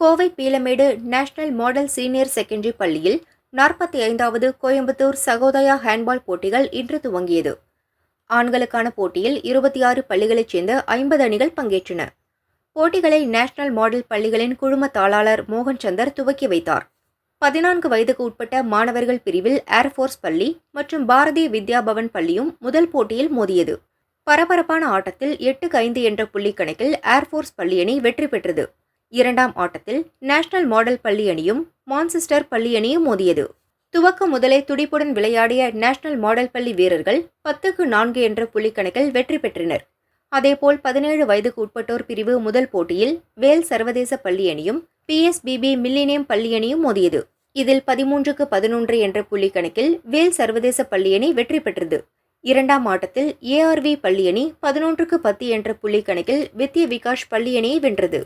Kovai Peelamedu national model senior secondary பள்ளியில் 45வது Coimbatore Sahodaya handball போட்டிகள் இன்று துவங்கியது. ஆண்களுக்கான போட்டியில் 26 பள்ளிகளைச் சேர்ந்த 50 அணிகள் பங்கேற்றன. போட்டிகளை நேஷனல் மாடல் பள்ளிகளின் குழும தாளாளர் மோகன் சந்தர் துவக்கி வைத்தார். 14 வயதுக்கு உட்பட்ட மாணவர்கள் பிரிவில் ஏர்ஃபோர்ஸ் பள்ளி மற்றும் பாரதிய வித்யா பவன் பள்ளியும் முதல் போட்டியில் மோதியது. பரபரப்பான ஆட்டத்தில் 8-5 என்ற புள்ளி கணக்கில் ஏர்ஃபோர்ஸ் பள்ளி அணி வெற்றி பெற்றது. இரண்டாம் ஆட்டத்தில் நேஷனல் மாடல் பள்ளி அணியும் மான்செஸ்டர் பள்ளி அணியும் மோதியது. துவக்கம் முதலே துடிப்புடன் விளையாடிய நேஷனல் மாடல் பள்ளி வீரர்கள் 10-4 என்ற புள்ளி கணக்கில் வெற்றி பெற்றனர். அதேபோல் 17 வயதுக்கு உட்பட்டோர் பிரிவு முதல் போட்டியில் வேல் சர்வதேச பள்ளி அணியும் PSBB மில்லினியம் பள்ளி அணியும் மோதியது. இதில் 13-11 என்ற புள்ளி கணக்கில் வேல் சர்வதேச பள்ளி அணி வெற்றி பெற்றது. இரண்டாம் ஆட்டத்தில் ARV பள்ளி அணி 11-10 என்ற புள்ளி கணக்கில் வித்ய விகாஷ் பள்ளி அணியை வென்றது.